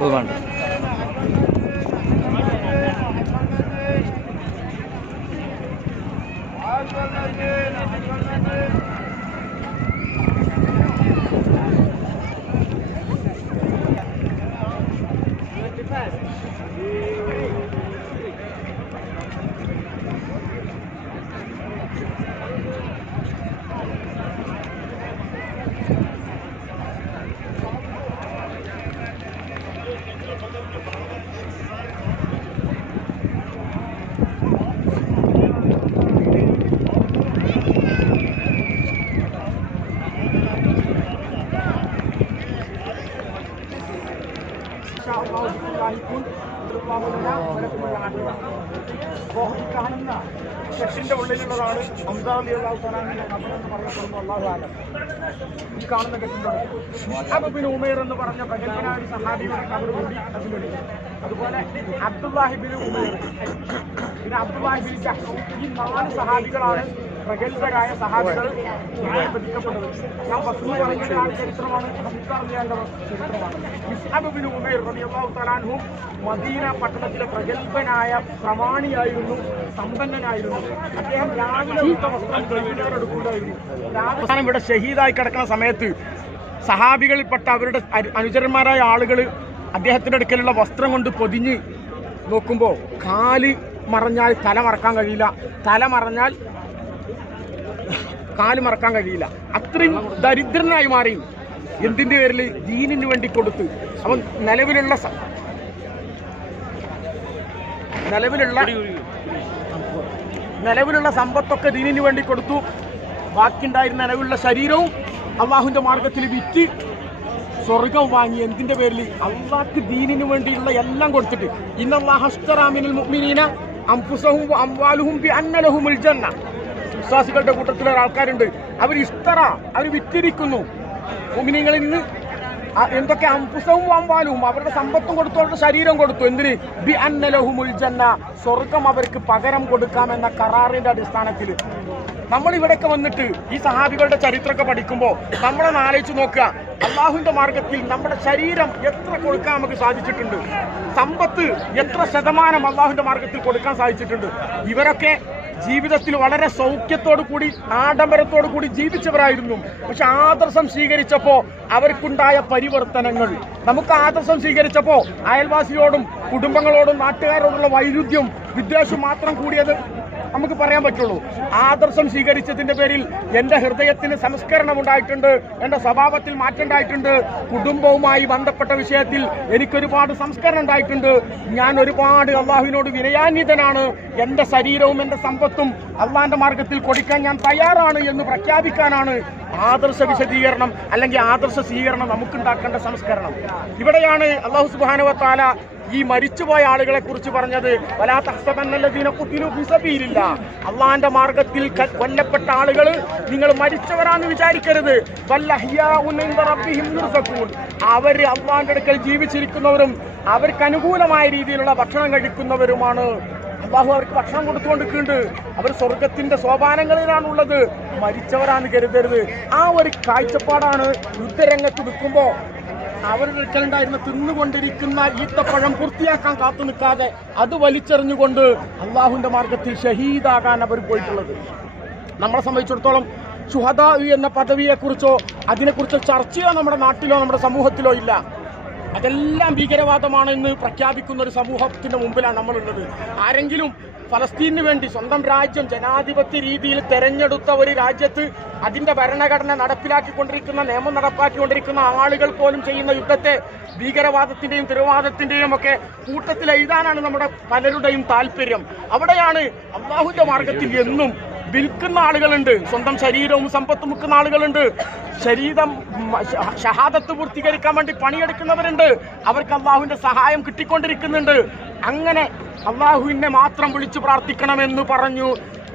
ബഹുമാനം. സെക്ഷന്റെ ഉള്ളിലുള്ളതാണ് ഹംസ റളിയല്ലാഹു തആല എന്ന് പറയപ്പെടുന്ന അല്ലാഹു ആലം. ഈ കാണുന്ന കെട്ടിന്റെ മുസ്അബ് ബിൻ ഉമൈർ എന്ന് പറഞ്ഞ പ്രഗത്ഭനായ ഒരു സഹാബിയുടെ ഖബർ കൂടി അതിലുണ്ട്. അതുപോലെ അബ്ദുല്ലാഹി ബിൻ ഉമൈർ, പിന്നെ അബ്ദുല്ലാഹി ബിൻ ജഹ്ഷ്, ഈ 4 സഹാബികളാണ് പ്രഗത്ഭരായ സഹാബികൾ പ്രതിക്കപ്പെട്ടത്. ഞാൻ വസ്തു പറയുന്ന ആ ചരിത്രമാണ് ഹംസ റളിയല്ലാഹു ചരിത്രമാണ്. മുസ്അബ് ബിൻ ഉമൈർ റളിയല്ലാഹു തആല അൻഹു മദീന പട്ടണത്തിലെ പ്രഗത്ഭനായ പ്രമാണിയായിരുന്നു, സമ്പന്നനായിരുന്നു. അദ്ദേഹം രാവിലെ എടുക്കുകയായിരുന്നു. രാവിലെ ഇവിടെ ഷഹീദായി കിടക്കുന്ന സമയത്ത് സഹാബികളിൽപ്പെട്ട അവരുടെ അനുചരന്മാരായ ആളുകൾ അദ്ദേഹത്തിൻ്റെ അടുക്കലുള്ള വസ്ത്രം കൊണ്ട് പൊതിഞ്ഞ് നോക്കുമ്പോൾ കാല് മറഞ്ഞാൽ തല മറക്കാൻ കഴിയില്ല, തല മറഞ്ഞാൽ കാല് മറക്കാൻ കഴിയില്ല. അത്രയും ദരിദ്രനായി മാറി. എന്തിൻ്റെ പേരിൽ? ദീനിന് വേണ്ടി കൊടുത്ത്. അവൻ നിലവിലുള്ള സമ്പത്തൊക്കെ ദീനിന് വേണ്ടി കൊടുത്തു. ബാക്കിയുണ്ടായിരുന്ന നിലവിലുള്ള ശരീരവും അള്ളാഹുവിൻ്റെ മാർഗത്തിൽ വിറ്റ് സ്വർഗം വാങ്ങി. എന്തിൻ്റെ പേരിൽ? അള്ളാഹ്ക്ക് ദീനിന് വേണ്ടിയുള്ള എല്ലാം കൊടുത്തിട്ട്. ഇന്നല്ലാഹ അശ്തറാ മിനൽ മുഅ്മിനീന അൻഫുസഹും വഅംവാലുഹും ബിഅന്ന ലഹുമുൽ ജന്ന. വിശ്വാസികളുടെ കൂട്ടത്തിലെ ആൾക്കാരുണ്ട്, അവർ അവർ വിറ്റിരിക്കുന്നു മുഅ്മിനീങ്ങളിൽ നിന്ന് എന്തൊക്കെ അൻഫുസഹും വഅംവാലുഹും, അവരുടെ സമ്പത്തും കൊടുത്തു, അവരുടെ ശരീരം കൊടുത്തു. എന്തിന്? ബിഅന്ന ലഹുമുൽ ജന്ന, സ്വർഗം അവർക്ക് പകരം കൊടുക്കാമെന്ന കരാറിന്റെ അടിസ്ഥാനത്തിൽ. നമ്മൾ ഇവിടെയൊക്കെ വന്നിട്ട് ഈ സഹാബികളുടെ ചരിത്രമൊക്കെ പഠിക്കുമ്പോൾ നമ്മളൊന്ന് ആലോചിച്ച് നോക്കുക. അള്ളാഹുവിന്റെ മാർഗത്തിൽ നമ്മുടെ ശരീരം എത്ര കൊടുക്കാൻ നമുക്ക് സാധിച്ചിട്ടുണ്ട്, സമ്പത്ത് എത്ര ശതമാനം അള്ളാഹുവിന്റെ മാർഗത്തിൽ കൊടുക്കാൻ സാധിച്ചിട്ടുണ്ട്. ഇവരൊക്കെ ജീവിതത്തിൽ വളരെ സൗഖ്യത്തോടു കൂടി ആഡംബരത്തോടു കൂടി ജീവിച്ചവരായിരുന്നു. പക്ഷെ ആദർശം സ്വീകരിച്ചപ്പോൾ അവർക്കുണ്ടായ പരിവർത്തനങ്ങൾ. നമുക്ക് ആദർശം സ്വീകരിച്ചപ്പോൾ അയൽവാസിയോടും കുടുംബങ്ങളോടും നാട്ടുകാരോടുള്ള വൈരുദ്ധ്യം വിദ്വേഷം മാത്രം കൂടിയത് നമുക്ക് പറയാൻ പറ്റുള്ളൂ. ആദർശം സ്വീകരിച്ചതിന്റെ പേരിൽ എൻ്റെ ഹൃദയത്തിന് സംസ്കരണം ഉണ്ടായിട്ടുണ്ട്, എൻ്റെ സ്വഭാവത്തിൽ മാറ്റം ഉണ്ടായിട്ടുണ്ട്, കുടുംബവുമായി ബന്ധപ്പെട്ട വിഷയത്തിൽ എനിക്കൊരുപാട് സംസ്കരണം ഉണ്ടായിട്ടുണ്ട്. ഞാൻ ഒരുപാട് അള്ളാഹുവിനോട് വിനയാന്വിതനാണ്. എൻ്റെ ശരീരവും എൻ്റെ സമ്പത്തും അള്ളാഹിന്റെ മാർഗത്തിൽ കൊടുക്കാൻ ഞാൻ തയ്യാറാണ് എന്ന് പ്രഖ്യാപിക്കാനാണ് ആദർശ വിശദീകരണം അല്ലെങ്കിൽ ആദർശ സ്വീകരണം നമുക്കുണ്ടാക്കേണ്ട സംസ്കരണം. ഇവിടെയാണ് അള്ളാഹു സുബ്ഹാനഹു വ തആല ഈ മരിച്ചുപോയ ആളുകളെ കുറിച്ച് പറഞ്ഞത്. വലാ തഹ്സബന്നല്ലദീന ഖുതിലൂ ഫീ സബീലില്ലാഹ്, അള്ളാഹിന്റെ മാർഗത്തിൽ കൊല്ലപ്പെട്ട ആളുകൾ നിങ്ങൾ മരിച്ചവരാണെന്ന് വിചാരിക്കരുത്. വല്ലഹ്യാഉൻ ഇൻദ റബ്ബിഹിം യുർസഖൂൻ, അവർ അള്ളാഹിന്റെ അടുക്കൽ ജീവിച്ചിരിക്കുന്നവരും അവർക്ക് അനുകൂലമായ രീതിയിലുള്ള ഭക്ഷണം കഴിക്കുന്നവരുമാണ്. അള്ളാഹു അവർക്ക് ഭക്ഷണം കൊടുത്തുകൊണ്ടിരിക്കുന്നുണ്ട്. അവർ സ്വർഗത്തിന്റെ സോപാനങ്ങളിലാണുള്ളത്. മരിച്ചവരാന്ന് കരുതരുത്. ആ ഒരു കാഴ്ചപ്പാടാണ് യുദ്ധരംഗത്ത് നിൽക്കുമ്പോൾ അവരുടെ അടുക്കലുണ്ടായിരുന്ന തിന്നുകൊണ്ടിരിക്കുന്ന ഈത്തപ്പഴം പൂർത്തിയാക്കാൻ കാത്തു നിൽക്കാതെ അത് വലിച്ചെറിഞ്ഞുകൊണ്ട് അള്ളാഹുവിന്റെ മാർഗത്തിൽ ഷഹീദാകാൻ അവർ പോയിട്ടുള്ളത്. നമ്മളെ സംബന്ധിച്ചിടത്തോളം ശുഹദാ എന്ന പദവിയെക്കുറിച്ചോ അതിനെക്കുറിച്ചോ ചർച്ചയോ നമ്മുടെ നാട്ടിലോ നമ്മുടെ സമൂഹത്തിലോ ഇല്ല. അതെല്ലാം ഭീകരവാദമാണ് എന്ന് പ്രഖ്യാപിക്കുന്ന ഒരു സമൂഹത്തിന്റെ മുമ്പിലാണ് നമ്മളുള്ളത്. ആരെങ്കിലും ഫലസ്തീനു വേണ്ടി സ്വന്തം രാജ്യം ജനാധിപത്യ രീതിയിൽ തെരഞ്ഞെടുത്ത ഒരു രാജ്യത്ത് അതിന്റെ ഭരണഘടന നടപ്പിലാക്കിക്കൊണ്ടിരിക്കുന്ന നിയമം നടപ്പാക്കിക്കൊണ്ടിരിക്കുന്ന ആളുകൾ പോലും ചെയ്യുന്ന യുദ്ധത്തെ ഭീകരവാദത്തിന്റെയും തീവ്രവാദത്തിന്റെയും ഒക്കെ കൂട്ടത്തിൽ എഴുതാനാണ് നമ്മുടെ പലരുടെയും താല്പര്യം. അവിടെയാണ് അള്ളാഹുവിന്റെ മാർഗത്തിൽ എന്നും വിൽക്കുന്ന ആളുകളുണ്ട്, സ്വന്തം ശരീരവും സമ്പത്തും വിൽക്കുന്ന ആളുകളുണ്ട്, ശരീരം ഷഹാദത്ത് പൂർത്തീകരിക്കാൻ വേണ്ടി പണിയെടുക്കുന്നവരുണ്ട്, അവർക്ക് അള്ളാഹുവിന്റെ സഹായം കിട്ടിക്കൊണ്ടിരിക്കുന്നുണ്ട്. അങ്ങനെ അള്ളാഹുവിനെ മാത്രം വിളിച്ചു പ്രാർത്ഥിക്കണമെന്ന് പറഞ്ഞു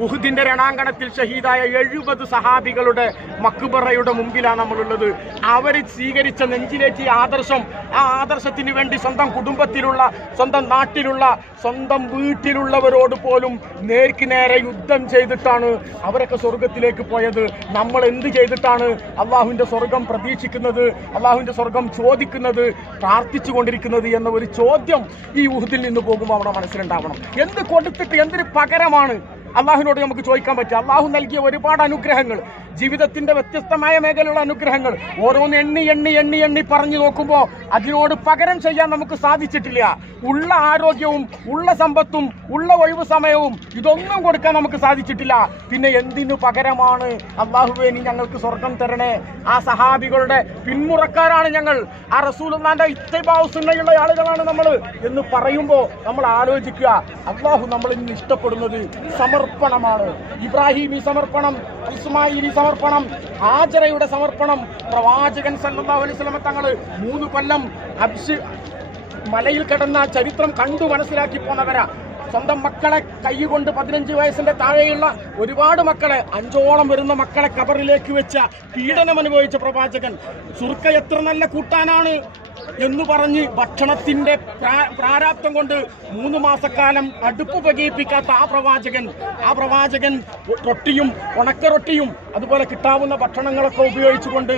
ഉഹുദിന്റെ രണാങ്കണത്തിൽ ഷഹീദായ 70 സഹാബികളുടെ മക്ബറയുടെ മുമ്പിലാണ് നമ്മളുള്ളത്. അവർ സ്വീകരിച്ച നെഞ്ചിലേറ്റിയ ആദർശം, ആ ആദർശത്തിന് വേണ്ടി സ്വന്തം കുടുംബത്തിലുള്ള, സ്വന്തം നാട്ടിലുള്ള, സ്വന്തം വീട്ടിലുള്ളവരോട് പോലും നേർക്ക് നേരെ യുദ്ധം ചെയ്തിട്ടാണ് അവരൊക്കെ സ്വർഗത്തിലേക്ക് പോയത്. നമ്മൾ എന്ത് ചെയ്തിട്ടാണ് അള്ളാഹുവിന്റെ സ്വർഗം പ്രതീക്ഷിക്കുന്നത്, അള്ളാഹുവിന്റെ സ്വർഗം ചോദിക്കുന്നത്, പ്രാർത്ഥിച്ചു കൊണ്ടിരിക്കുന്നത് എന്ന ഒരു ചോദ്യം ഈ ഉഹുദിൽ നിന്ന് പോകുമ്പോൾ അവിടെ മനസ്സിലുണ്ടാവണം. എന്ത് കൊടുത്തിട്ട് എന്തിന് പകരമാണ് അള്ളാഹുവിനോട് നമുക്ക് ചോദിക്കാൻ പറ്റുക? അള്ളാഹു നൽകിയ ഒരുപാട് അനുഗ്രഹങ്ങൾ, ജീവിതത്തിന്റെ വ്യത്യസ്തമായ മേഖലയിലുള്ള അനുഗ്രഹങ്ങൾ ഓരോന്ന് എണ്ണി എണ്ണി എണ്ണി എണ്ണി പറഞ്ഞു നോക്കുമ്പോൾ അതിനോട് പകരം ചെയ്യാൻ നമുക്ക് സാധിച്ചിട്ടില്ല. ഉള്ള ആരോഗ്യവും ഉള്ള സമ്പത്തും ഉള്ള ഒഴിവ് സമയവും ഇതൊന്നും കൊടുക്കാൻ നമുക്ക് സാധിച്ചിട്ടില്ല. പിന്നെ എന്തിനു പകരമാണ് അള്ളാഹുവേ നീ ഞങ്ങൾക്ക് സ്വർഗം തരണേ? ആ സഹാബികളുടെ പിന്മുറക്കാരാണ് ഞങ്ങൾ, ആ റസൂലുള്ളാഹിന്റെ ഇത്തിബാഉ സുന്നയുള്ള ആളുകളാണ് നമ്മൾ എന്ന് പറയുമ്പോൾ നമ്മൾ ആലോചിക്കുക, അള്ളാഹു നമ്മളിൽ നിന്ന് ഇഷ്ടപ്പെടുന്നത് സമർപ്പണമാണ്. ഇബ്രാഹിമി സമർപ്പണം, ഇസ്മായിലി സമർപ്പണം, ഹാജറയുടെ സമർപ്പണം. പ്രവാചകൻ സല്ലല്ലാഹു അലൈഹി വസല്ലം തങ്ങൾ 3 കൊല്ലം മലയിൽ കിടന്ന ചരിത്രം കണ്ടു മനസ്സിലാക്കി പോന്നവരാ. സ്വന്തം മക്കളെ കൈകൊണ്ട് 15 വയസ്സിന്റെ താഴെയുള്ള ഒരുപാട് മക്കളെ, 5ഓളം വരുന്ന മക്കളെ കബറിലേക്ക് വെച്ച പീഡനം അനുഭവിച്ച പ്രവാചകൻ, സുർക്ക എത്ര നല്ല കൂട്ടാനാണ് എന്ന് പറഞ്ഞ് ഭക്ഷണത്തിന്റെ പ്രാരാബ്ദം കൊണ്ട് 3 മാസക്കാലം അടുപ്പ് പുകയിപ്പിക്കാത്ത ആ പ്രവാചകൻ റൊട്ടിയും ഉണക്കറൊട്ടിയും അതുപോലെ കിട്ടാവുന്ന ഭക്ഷണങ്ങളൊക്കെ ഉപയോഗിച്ചുകൊണ്ട്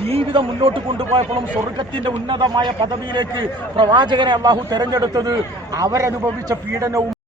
ജീവിതം മുന്നോട്ട് കൊണ്ടുപോയപ്പോഴും സ്വർഗത്തിന്റെ ഉന്നതമായ പദവിയിലേക്ക് പ്രവാചകനെ അള്ളാഹു തെരഞ്ഞെടുത്തത് അവരനുഭവിച്ച പീഡനവും